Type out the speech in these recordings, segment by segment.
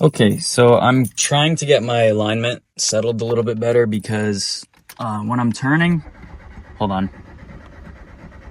Okay, so I'm trying to get my alignment settled a little bit better because when I'm turning, hold on.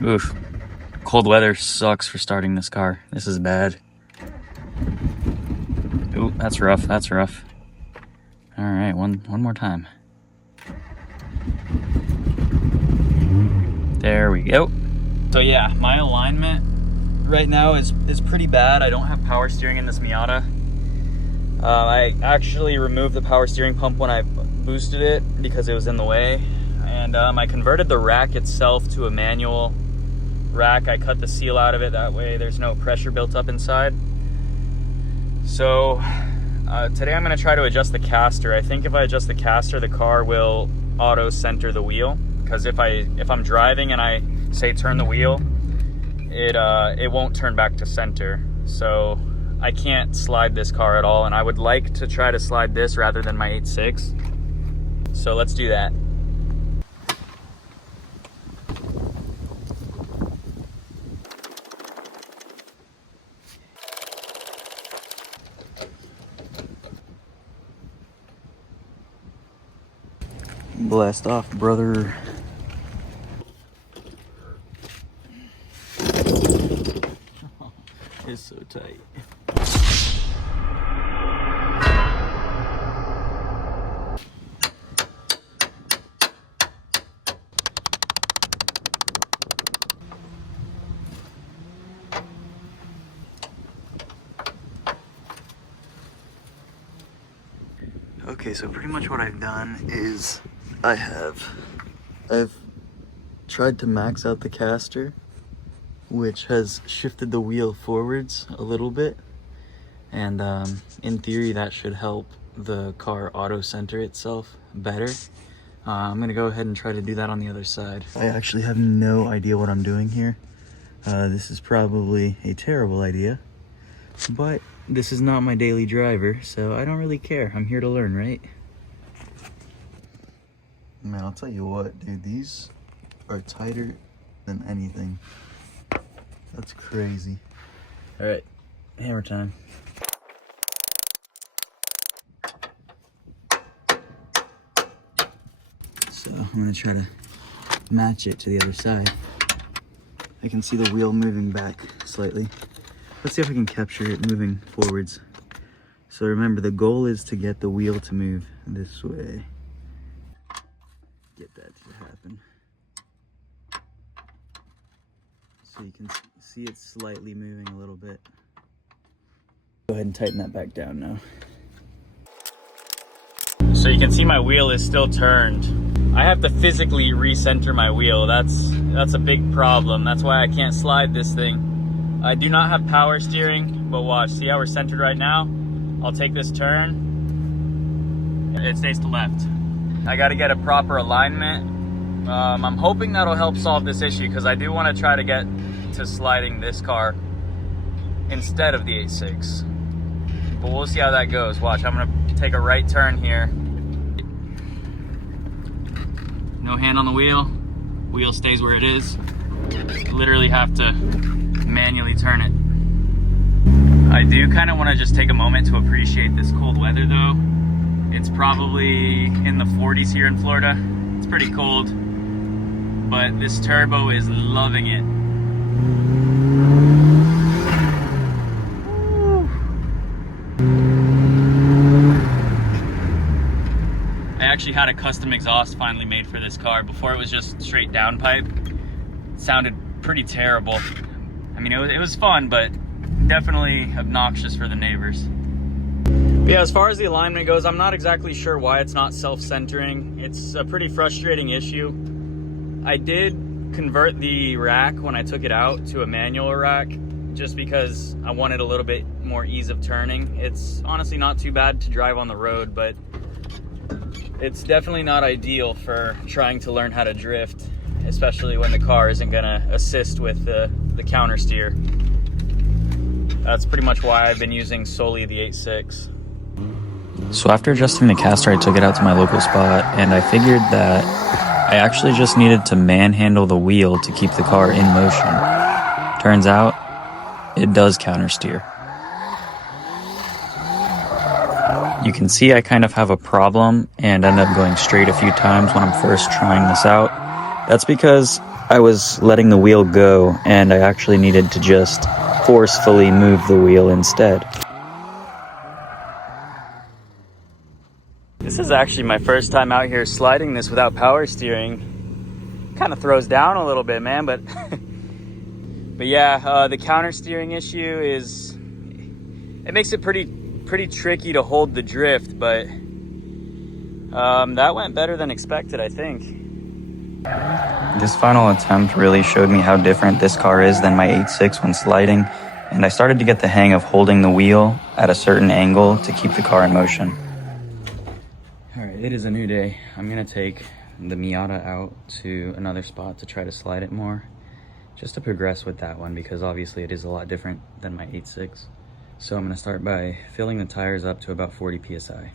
Oof, cold weather sucks for starting this car. This is bad. Ooh, that's rough, that's rough. All right, one more time. There we go. So yeah, my alignment right now is pretty bad. I don't have power steering in this Miata. I actually removed the power steering pump when I boosted it because it was in the way. And I converted the rack itself to a manual rack. I cut the seal out of it, that way there's no pressure built up inside. So today I'm gonna try to adjust the caster. I think if I adjust the caster, the car will auto center the wheel. Because if I'm driving and I say turn the wheel, it won't turn back to center. So I can't slide this car at all, and I would like to try to slide this rather than my 8.6. So let's do that. Blast off, brother. It's so tight. Okay, so pretty much what I've done is I've tried to max out the caster, which has shifted the wheel forwards a little bit, and in theory that should help the car auto center itself better. I'm gonna go ahead and try to do that on the other side. I actually have no idea what I'm doing here. This is probably a terrible idea, but this is not my daily driver, so I don't really care. I'm here to learn, right? Man, I'll tell you what, dude, these are tighter than anything. That's crazy. All right, hammer time. So I'm gonna try to match it to the other side. I can see the wheel moving back slightly. Let's see if I can capture it moving forwards. So remember, the goal is to get the wheel to move this way. Get that to happen. So you can see it's slightly moving a little bit. Go ahead and tighten that back down now. So you can see my wheel is still turned. I have to physically recenter my wheel. That's a big problem. That's why I can't slide this thing. I do not have power steering, but watch, see how we're centered right now? I'll take this turn, it stays to left. I gotta get a proper alignment. I'm hoping that'll help solve this issue because I do want to try to get to sliding this car instead of the 8.6. But we'll see how that goes. Watch, I'm gonna take a right turn here. No hand on the wheel. Wheel stays where it is. Literally have to manually turn it. I do kind of want to just take a moment to appreciate this cold weather though. It's probably in the 40s here in Florida. It's pretty cold, but this turbo is loving it. I actually had a custom exhaust finally made for this car. Before it was just straight downpipe. It sounded pretty terrible. I mean, it was fun, but definitely obnoxious for the neighbors. But yeah, as far as the alignment goes, I'm not exactly sure why it's not self-centering. It's a pretty frustrating issue. I did convert the rack when I took it out to a manual rack, just because I wanted a little bit more ease of turning. It's honestly not too bad to drive on the road, but it's definitely not ideal for trying to learn how to drift, especially when the car isn't gonna assist with the counter steer. That's pretty much why I've been using solely the 8.6. So after adjusting the caster, I took it out to my local spot, and I figured that I actually just needed to manhandle the wheel to keep the car in motion. Turns out, it does counter steer. You can see I kind of have a problem and end up going straight a few times when I'm first trying this out. That's because I was letting the wheel go and I actually needed to just forcefully move the wheel instead. This is actually my first time out here sliding this without power steering. Kind of throws down a little bit, man, but but yeah, the counter steering issue is, it makes it pretty tricky to hold the drift, but that went better than expected, I think. This final attempt really showed me how different this car is than my 8.6 when sliding, and I started to get the hang of holding the wheel at a certain angle to keep the car in motion. Alright, it is a new day. I'm gonna take the Miata out to another spot to try to slide it more, just to progress with that one, because obviously it is a lot different than my 8.6. So I'm gonna start by filling the tires up to about 40 psi.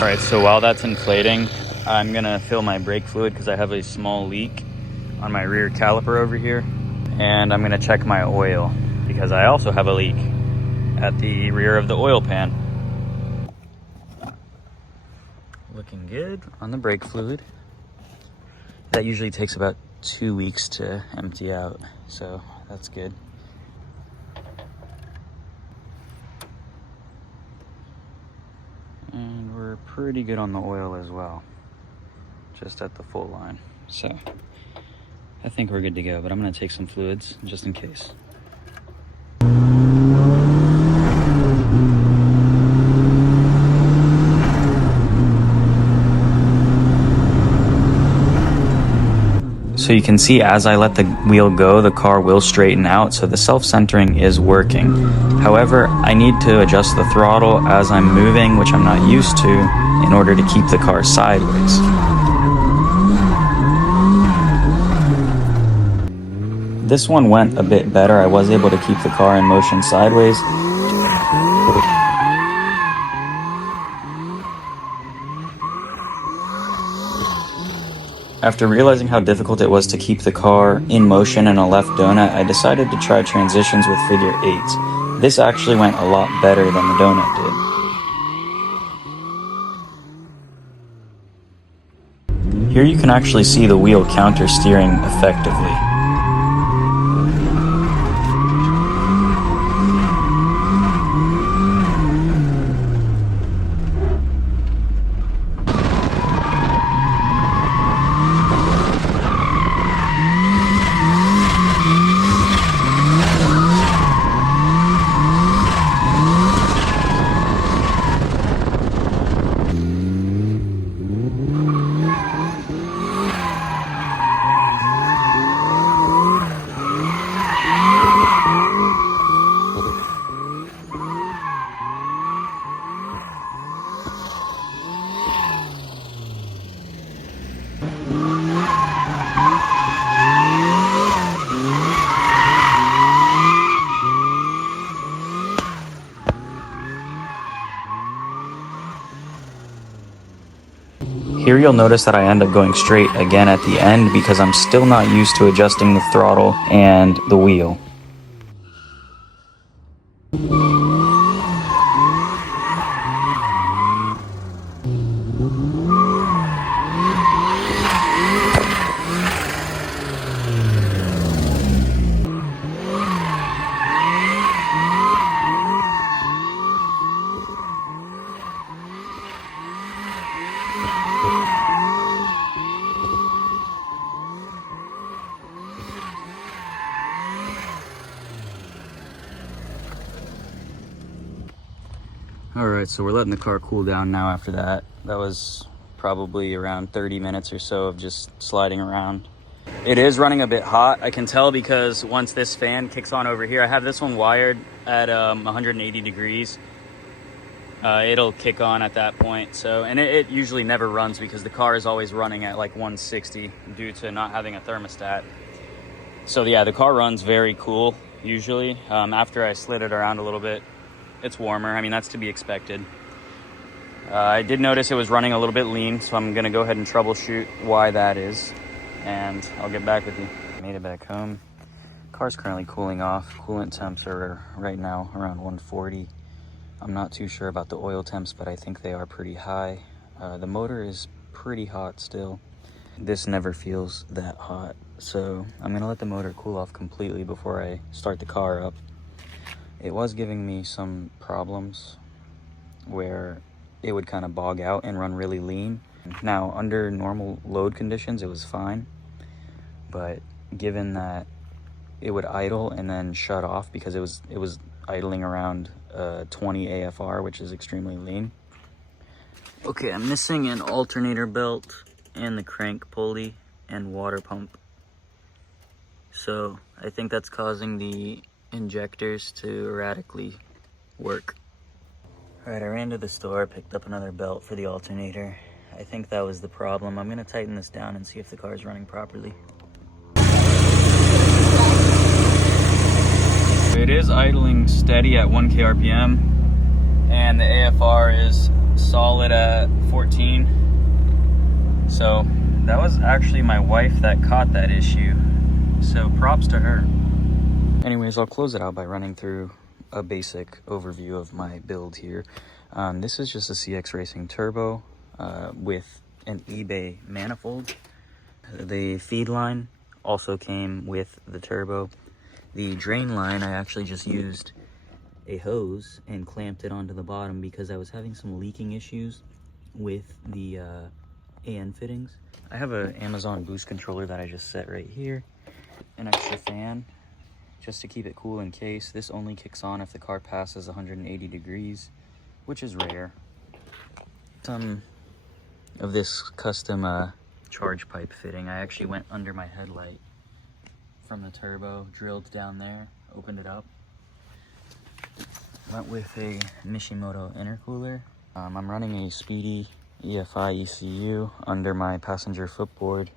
All right, so while that's inflating, I'm gonna fill my brake fluid because I have a small leak on my rear caliper over here. And I'm gonna check my oil because I also have a leak at the rear of the oil pan. Looking good on the brake fluid. That usually takes about 2 weeks to empty out, so that's good. And we're pretty good on the oil as well, just at the full line. So I think we're good to go, but I'm gonna take some fluids just in case. So you can see as I let the wheel go, the car will straighten out, so the self-centering is working. However, I need to adjust the throttle as I'm moving, which I'm not used to, in order to keep the car sideways. This one went a bit better. I was able to keep the car in motion sideways. After realizing how difficult it was to keep the car in motion in a left donut, I decided to try transitions with figure 8s. This actually went a lot better than the donut did. Here you can actually see the wheel counter steering effectively. Here you'll notice that I end up going straight again at the end because I'm still not used to adjusting the throttle and the wheel. Alright, so we're letting the car cool down now after that. That was probably around 30 minutes or so of just sliding around. It is running a bit hot. I can tell because once this fan kicks on over here, I have this one wired at 180 degrees. It'll kick on at that point. So, and it usually never runs because the car is always running at like 160 due to not having a thermostat. So yeah, the car runs very cool usually. After I slid it around a little bit, it's warmer. I mean, that's to be expected. I did notice it was running a little bit lean, so I'm gonna go ahead and troubleshoot why that is, and I'll get back with you. Made it back home. Car's currently cooling off. Coolant temps are right now around 140. I'm not too sure about the oil temps, but I think they are pretty high. The motor is pretty hot still. This never feels that hot, so I'm gonna let the motor cool off completely before I start the car up. It was giving me some problems where it would kind of bog out and run really lean. Now, under normal load conditions, it was fine, but given that it would idle and then shut off because it was idling around 20 AFR, which is extremely lean. Okay, I'm missing an alternator belt and the crank pulley and water pump. So I think that's causing the injectors to erratically work. All right, I ran to the store, picked up another belt for the alternator. I think that was the problem. I'm gonna tighten this down and see if the car is running properly. It is idling steady at 1K RPM, and the AFR is solid at 14. So that was actually my wife that caught that issue, so props to her. Anyways, I'll close it out by running through a basic overview of my build here. This is just a CX Racing Turbo with an eBay manifold. The feed line also came with the turbo. The drain line, I actually just used a hose and clamped it onto the bottom because I was having some leaking issues with the AN fittings. I have an Amazon boost controller that I just set right here. An extra fan just to keep it cool in case. This only kicks on if the car passes 180 degrees, which is rare. Some of this custom charge pipe fitting. I actually went under my headlight from the turbo, drilled down there, opened it up. Went with a Mishimoto intercooler. I'm running a Speedy EFI ECU under my passenger footboard,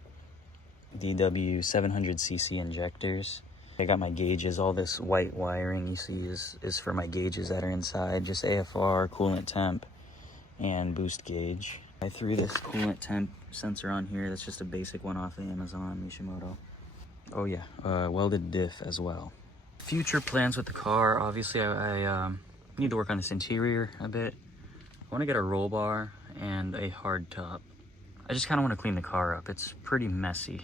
DW 700cc injectors. I got my gauges. All this white wiring you see is for my gauges that are inside, just AFR, coolant temp, and boost gauge. I threw this coolant temp sensor on here. That's just a basic one off of Amazon, Mishimoto. Oh yeah, welded diff as well. Future plans with the car, obviously I need to work on this interior a bit. I want to get a roll bar and a hard top. I just kind of want to clean the car up. It's pretty messy.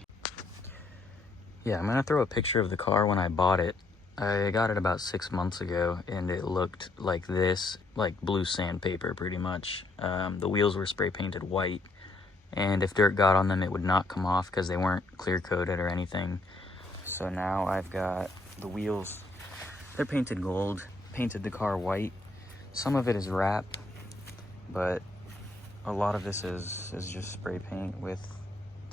Yeah, I'm going to throw a picture of the car when I bought it. I got it about 6 months ago and it looked like this, like blue sandpaper pretty much. The wheels were spray painted white, and if dirt got on them it would not come off because they weren't clear coated or anything. So now I've got the wheels, they're painted gold, painted the car white. Some of it is wrap, but a lot of this is just spray paint with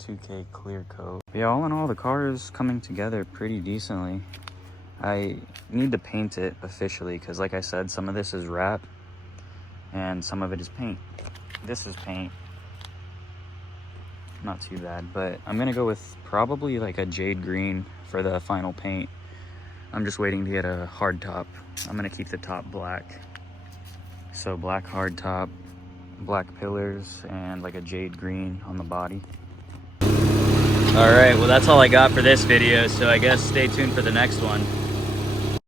2K clear coat. Yeah, all in all, the car is coming together pretty decently. I need to paint it officially because, like I said, some of this is wrap and some of it is paint. This is paint. Not too bad, but I'm gonna go with probably like a jade green for the final paint. I'm just waiting to get a hard top. I'm gonna keep the top black. So black hard top, black pillars, and like a jade green on the body. All right, well that's all I got for this video, so I guess stay tuned for the next one.